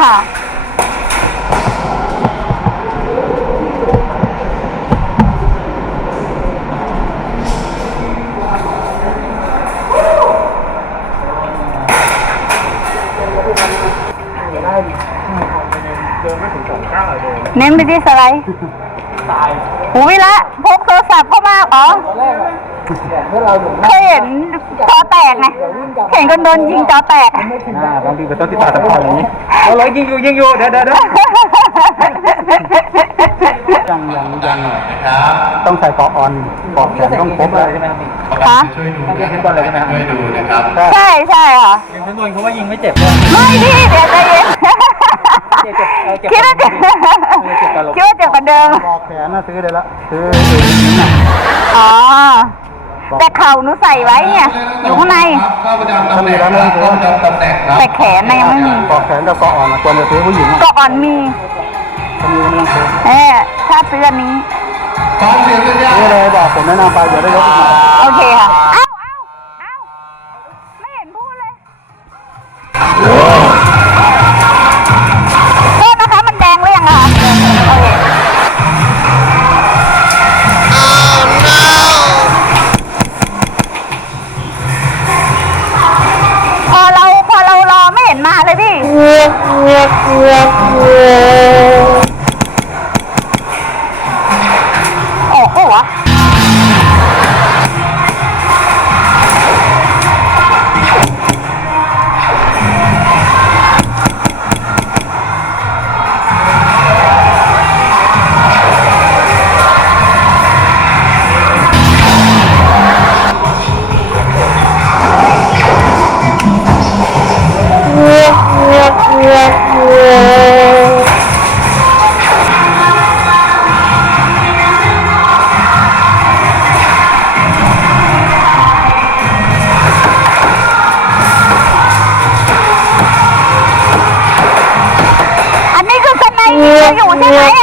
ค่ะ ได้เดินไม่ถึงสองก้าวเลยเน้นไปที่สไลด์ตายหูวิละพกโทรศัพท์เข้ามาอ๋อตอนแรกอะ เนี่ยเมื่อเราอยู่เคยเห็นจอแตกไงเห็นคนโดนยิงจอแตกอ่าบางทีก็ต้องติดต่อสัมพันธ์อย่างนี้เราเลยยิงอยู่ยิงอยู่เดี๋ยวเดี๋ยวเดี๋ยวยังยังยังต้องใส่ปอออนปอกแขนต้องครบเลยใช่ไหมครับพี่คะช่วยดูต้องยิงขึ้นบนเลยใช่ไหมครับช่วยดูนะครับใช่ใช่ค่ะยิงขึ้นบนเขาว่ายิงไม่เจ็บเลย ไม่พี่เดี๋ยวใจเย็น เจ็บเอาเจ็บคิดว่าเจ็บเจ็บตลกคิดว่าเจ็บกว่าเดิมปอกแขนน่ะซื้อได้ละซื้ออ๋อ แต่เข่าหนูใส่ไว้เนี่ย อยู่ข้างในเข้าประจำตำแหน่งครับข้าประจำตำแหน่งครับแต่แขนน่ะยังไม่มีปอกแขนกับปอกอ่อนควรจะซื้อผู้หญิงก็อ่อนมีถ้ามีก็ไม่ต้องซื้อเออถ้าซื้ออันนี้ ฟังเสียงสัญญาณซื้อเลยบอกผมแนะนำไปเดี๋ยวได้ยกอีกหน่อยโอเคค่ะอ้า off.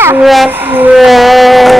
ใ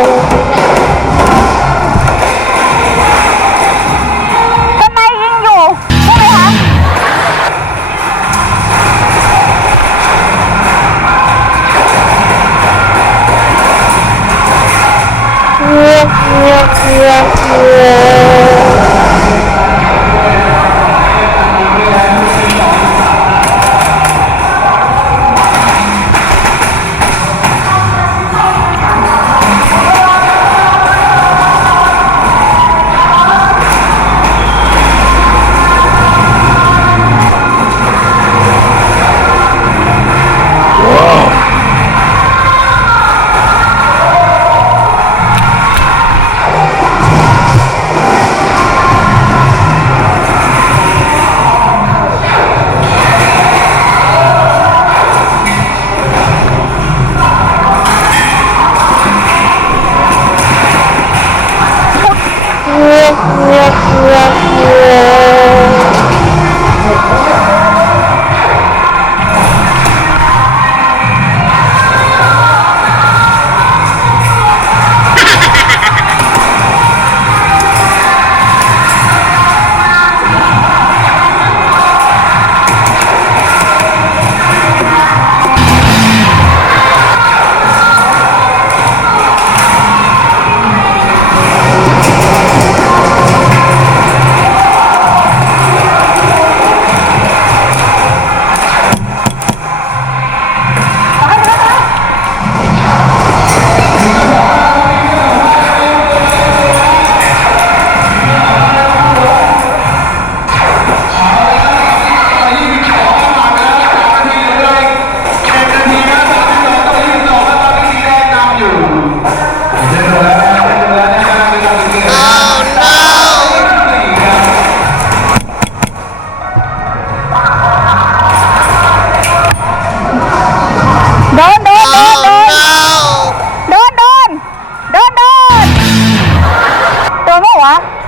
รัก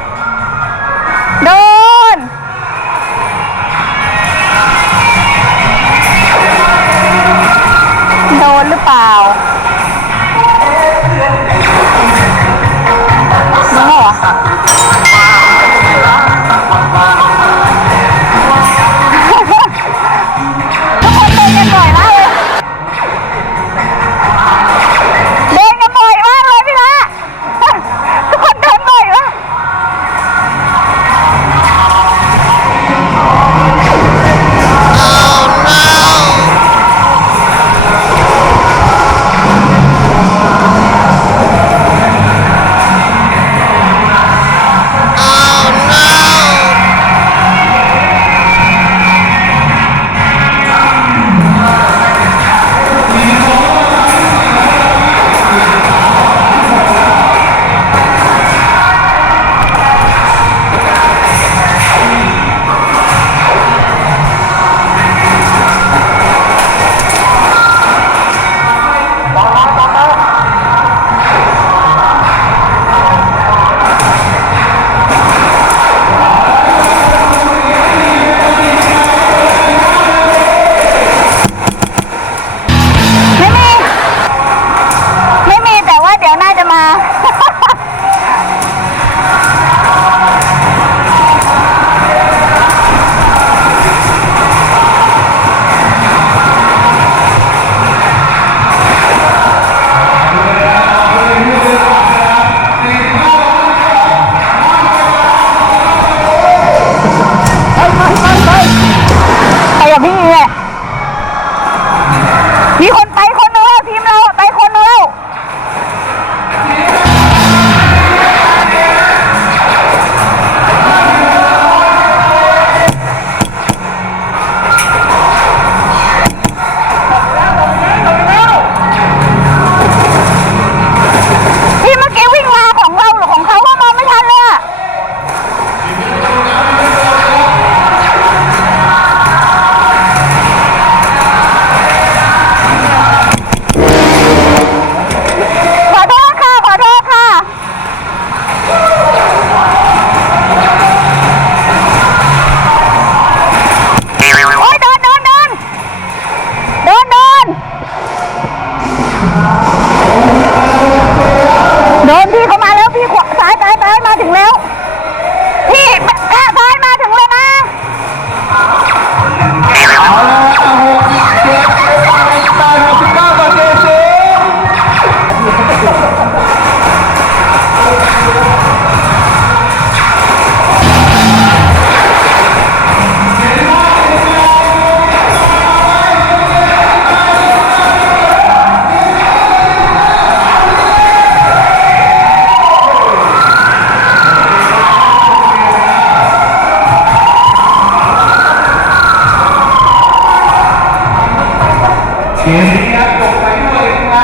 กมนี้ครัไปด้วยนะ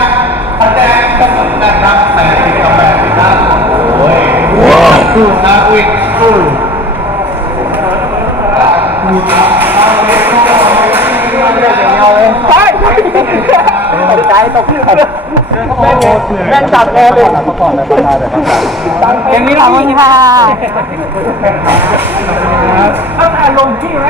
ครับแนนเสมอนะครับแปดสิบต่อแปดสิบห้าโอ้ยว้าวสู้นะอุ้ยสู้ตกใจตกแม่นจับเลยประกอบเลยประกอบเลยเกงนี้ขอบคุณค่ะต้องอารมณ์พี่ไหม